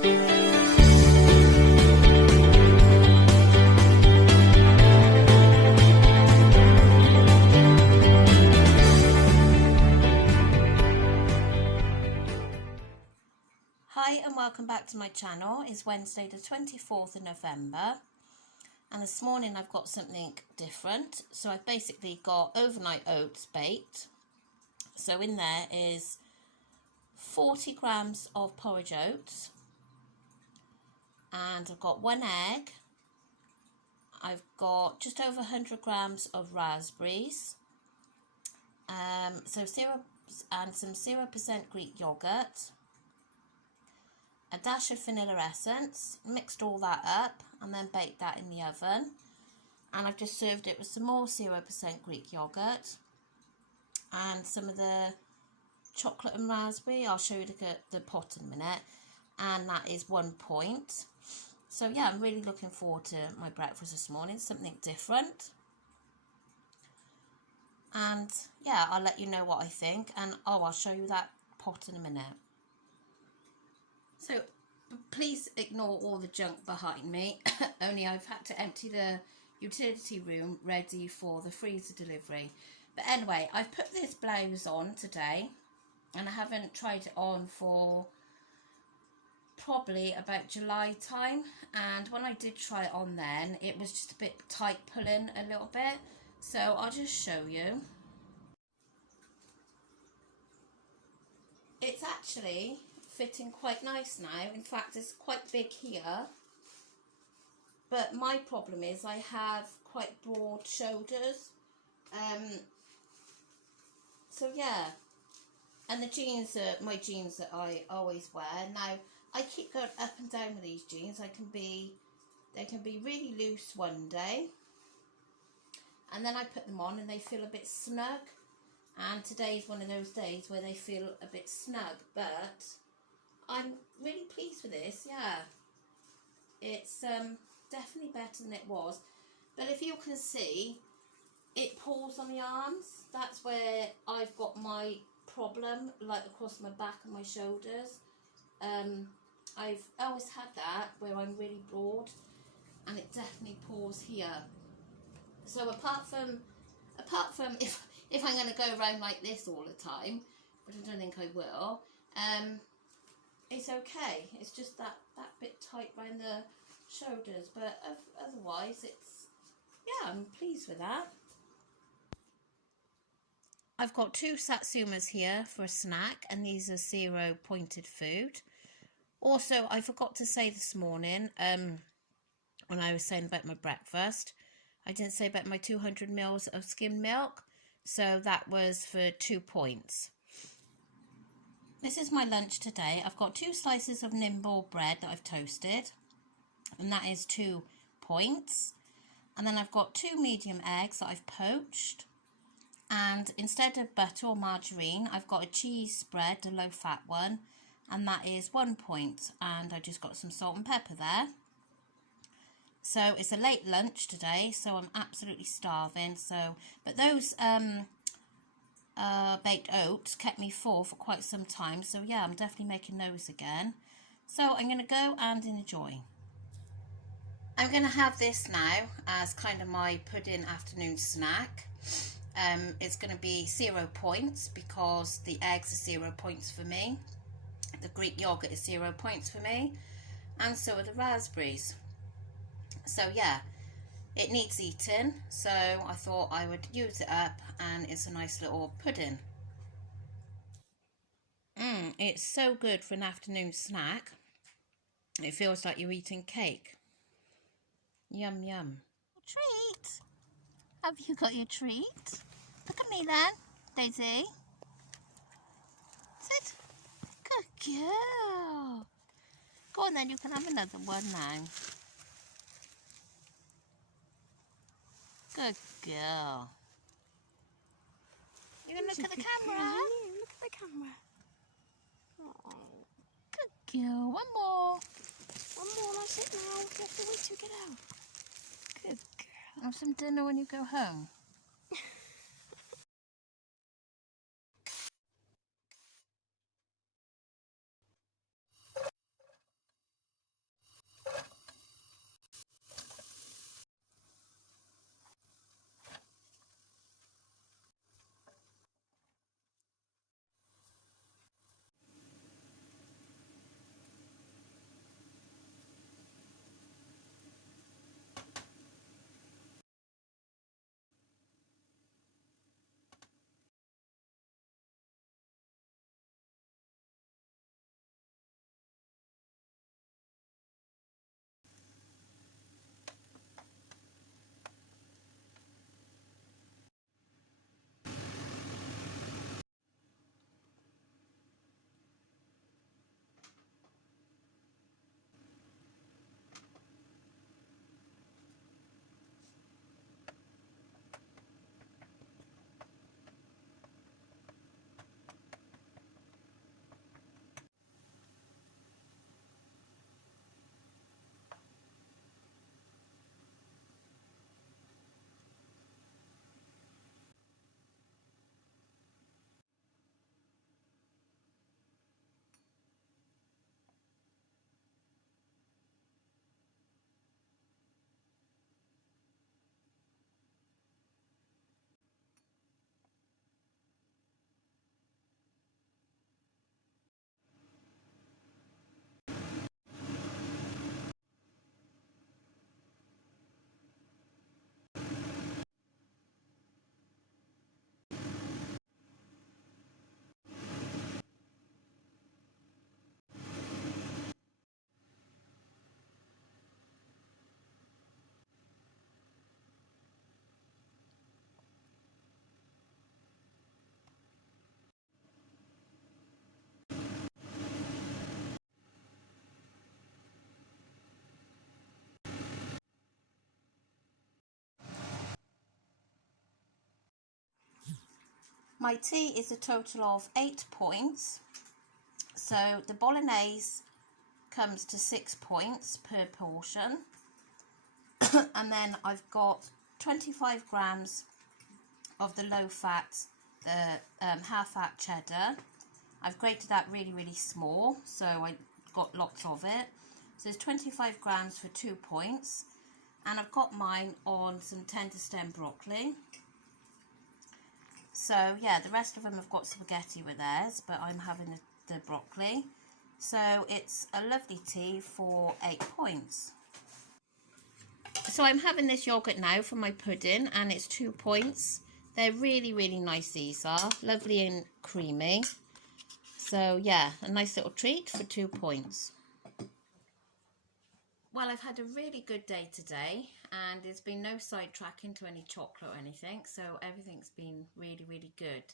Hi and welcome back to my channel. It's Wednesday the 24th of November and this morning I've got something different. So I've basically got overnight oats baked. So in there is 40 grams of porridge oats and I've got 1 egg. I've got just over 100 grams of raspberries, so syrup and some 0% Greek yogurt. A dash of vanilla essence, mixed all that up and then baked that in the oven. And I've just served it with some more 0% Greek yogurt and some of the chocolate and raspberry. I'll show you the pot in a minute. And that is 1 point. So yeah, I'm really looking forward to my breakfast this morning, something different. And yeah, I'll let you know what I think, and I'll show you that pot in a minute. So please ignore all the junk behind me, only I've had to empty the utility room ready for the freezer delivery. But anyway, I've put this blouse on today and I haven't tried it on for probably about July time, and when I did try it on then it was just a bit tight pulling a little bit, so I'll just show you. It's actually fitting quite nice now. In fact, it's quite big here, but my problem is I have quite broad shoulders, so yeah. And the jeans are my jeans that I always wear. Now I keep going up and down with these jeans. They can be really loose one day and then I put them on and they feel a bit snug, and today's one of those days where they feel a bit snug, but I'm really pleased with this. Yeah, it's definitely better than it was. But if you can see, it pulls on the arms. That's where I've got my problem, like across my back and my shoulders. I've always had that where I'm really broad, and it definitely pulls here. So apart from if I'm going to go around like this all the time, but I don't think I will, it's okay. It's just that bit tight around the shoulders, but otherwise yeah, I'm pleased with that. I've got 2 satsumas here for a snack, and these are 0 pointed food. Also, I forgot to say this morning, when I was saying about my breakfast, I didn't say about my 200 mils of skim milk, so that was for 2 points. This is my lunch today. I've got 2 slices of nimble bread that I've toasted, and that is 2 points. And then I've got 2 medium eggs that I've poached. And instead of butter or margarine, I've got a cheese spread, a low fat one, and that is 1 point. And I just got some salt and pepper there. So it's a late lunch today, so I'm absolutely starving. But those baked oats kept me full for quite some time, so yeah, I'm definitely making those again. So I'm going to go and enjoy. I'm going to have this now as kind of my pudding afternoon snack. It's going to be 0 points because the eggs are 0 points for me, the Greek yogurt is 0 points for me, and so are the raspberries. So yeah, it needs eating, so I thought I would use it up, and it's a nice little pudding. It's so good for an afternoon snack. It feels like you're eating cake. Yum yum. Treat? Have you got your treat? Look at me then, Daisy. Sit. Good girl. Go on then, you can have another one now. Good girl. You gonna look at the camera? Yeah, look at the camera. Oh. Good girl. One more. One more, that's it now. You have to wait till you get out. Good girl. Have some dinner when you go home. My tea is a total of 8 points. So the bolognese comes to 6 points per portion. And then I've got 25 grams of the low fat, the half fat cheddar. I've grated that really, really small, so I got lots of it. So there's 25 grams for 2 points. And I've got mine on some tender stem broccoli. So yeah, the rest of them have got spaghetti with theirs, but I'm having the broccoli. So it's a lovely tea for 8 points. So I'm having this yoghurt now for my pudding, and it's 2 points. They're really, really nice, these are. Lovely and creamy. So yeah, a nice little treat for 2 points. Well, I've had a really good day today, and there's been no sidetracking to any chocolate or anything, so everything's been really, really good.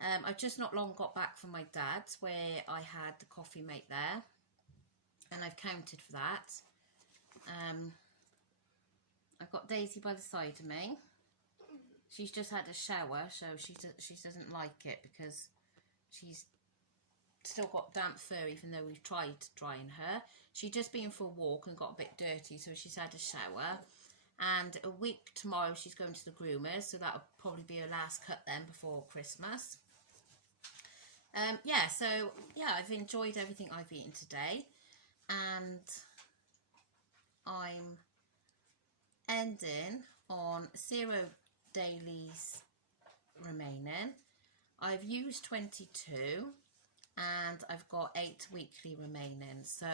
I've just not long got back from my dad's, where I had the coffee mate there, and I've counted for that. I've got Daisy by the side of me. She's just had a shower, so she doesn't like it because she's still got damp fur, even though we've tried drying her. She'd just been for a walk and got a bit dirty, so she's had a shower. And a week tomorrow she's going to the groomers, so that'll probably be her last cut then before Christmas. Yeah, so yeah, I've enjoyed everything I've eaten today, and I'm ending on 0 dailies remaining. I've used 22 and I've got 8 weekly remaining, so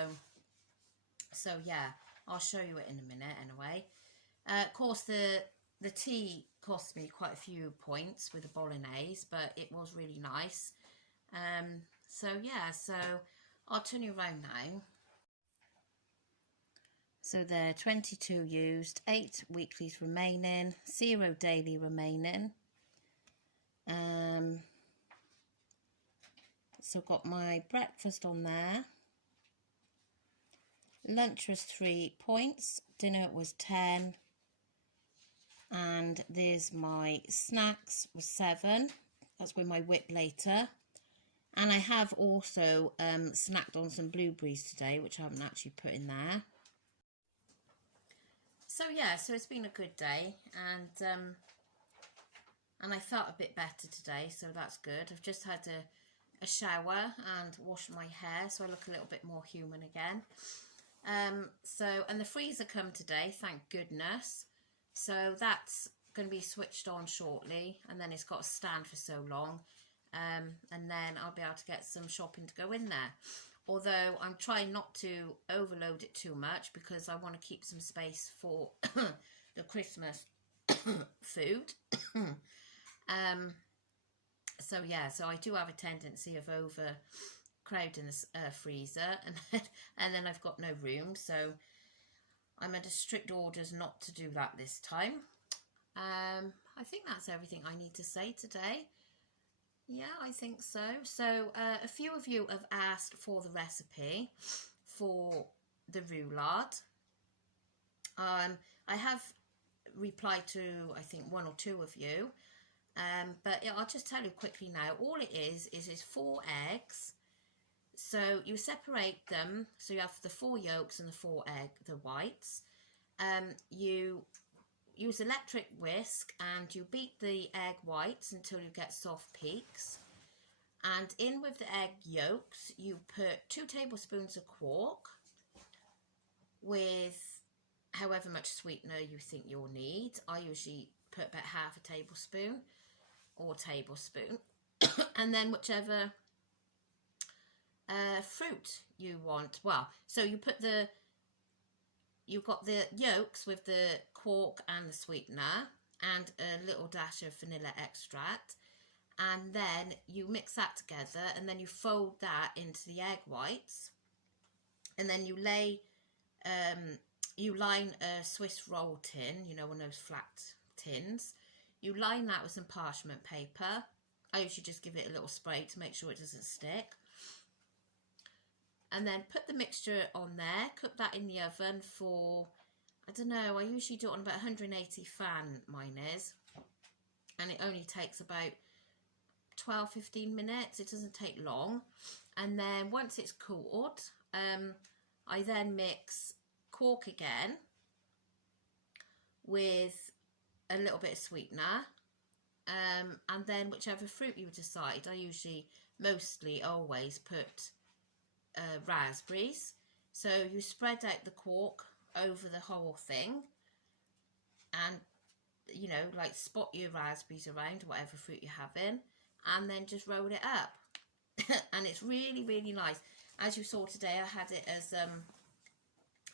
yeah, I'll show you it in a minute anyway. Of course the tea cost me quite a few points with the bolognese, but it was really nice. So yeah, so I'll turn you around now. So there, 22 used, 8 weeklies remaining, 0 daily remaining. So I've got my breakfast on there. Lunch was 3 points, dinner was 10. And there's my snacks was 7. That's with my whip later. And I have also snacked on some blueberries today, which I haven't actually put in there. So yeah, so it's been a good day, and I felt a bit better today, so that's good. I've just had a shower and washed my hair, so I look a little bit more human again. And the freezer come today, thank goodness. So that's going to be switched on shortly, and then it's got to stand for so long, and then I'll be able to get some shopping to go in there. Although I'm trying not to overload it too much because I want to keep some space for the Christmas food. So yeah, so I do have a tendency of overcrowding the freezer, and then I've got no room. So I'm under strict orders not to do that this time. I think that's everything I need to say today. Yeah, I think so. So a few of you have asked for the recipe for the roulade. I have replied to, I think, 1 or 2 of you. But I'll just tell you quickly now. All it is 4 eggs. So you separate them. So you have the 4 yolks and the whites. You use electric whisk and you beat the egg whites until you get soft peaks. And in with the egg yolks, you put 2 tablespoons of quark with however much sweetener you think you'll need. I usually put about half a tablespoon or tablespoon. And then whichever fruit you want. Well, so you put you've got the yolks with the quark and the sweetener and a little dash of vanilla extract, and then you mix that together, and then you fold that into the egg whites, and then you line a Swiss roll tin, you know, one of those flat tins. You line that with some parchment paper. I usually just give it a little spray to make sure it doesn't stick. And then put the mixture on there, cook that in the oven for, I don't know, I usually do it on about 180 fan, mine is. And it only takes about 12-15 minutes. It doesn't take long. And then once it's cooled, I then mix quark again with a little bit of sweetener, and then whichever fruit you decide. I usually mostly always put raspberries. So you spread out the quark over the whole thing, and you know, like spot your raspberries around, whatever fruit you're having, and then just roll it up. And it's really, really nice. As you saw today, I had it as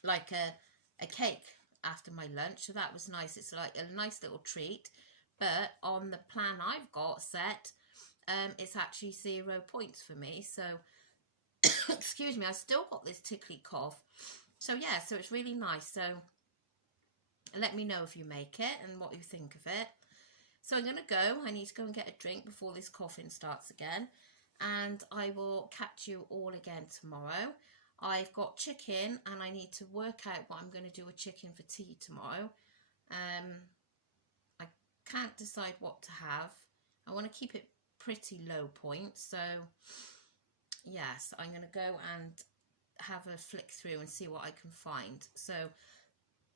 like a cake after my lunch, so that was nice. It's like a nice little treat. But on the plan I've got set, it's actually 0 points for me. So excuse me, I still got this tickly cough. So yeah, so it's really nice. So let me know if you make it and what you think of it. So I'm going to go. I need to go and get a drink before this coughing starts again. And I will catch you all again tomorrow. I've got chicken and I need to work out what I'm going to do with chicken for tea tomorrow. I can't decide what to have. I want to keep it pretty low point. So yes, I'm going to go and have a flick through and see what I can find. So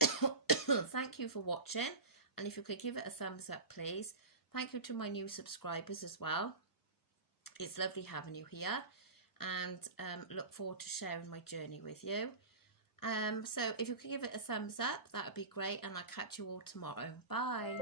thank you for watching, and if you could give it a thumbs up, please. Thank you to my new subscribers as well. It's lovely having you here, and look forward to sharing my journey with you. So if you could give it a thumbs up, that would be great, and I'll catch you all tomorrow. Bye.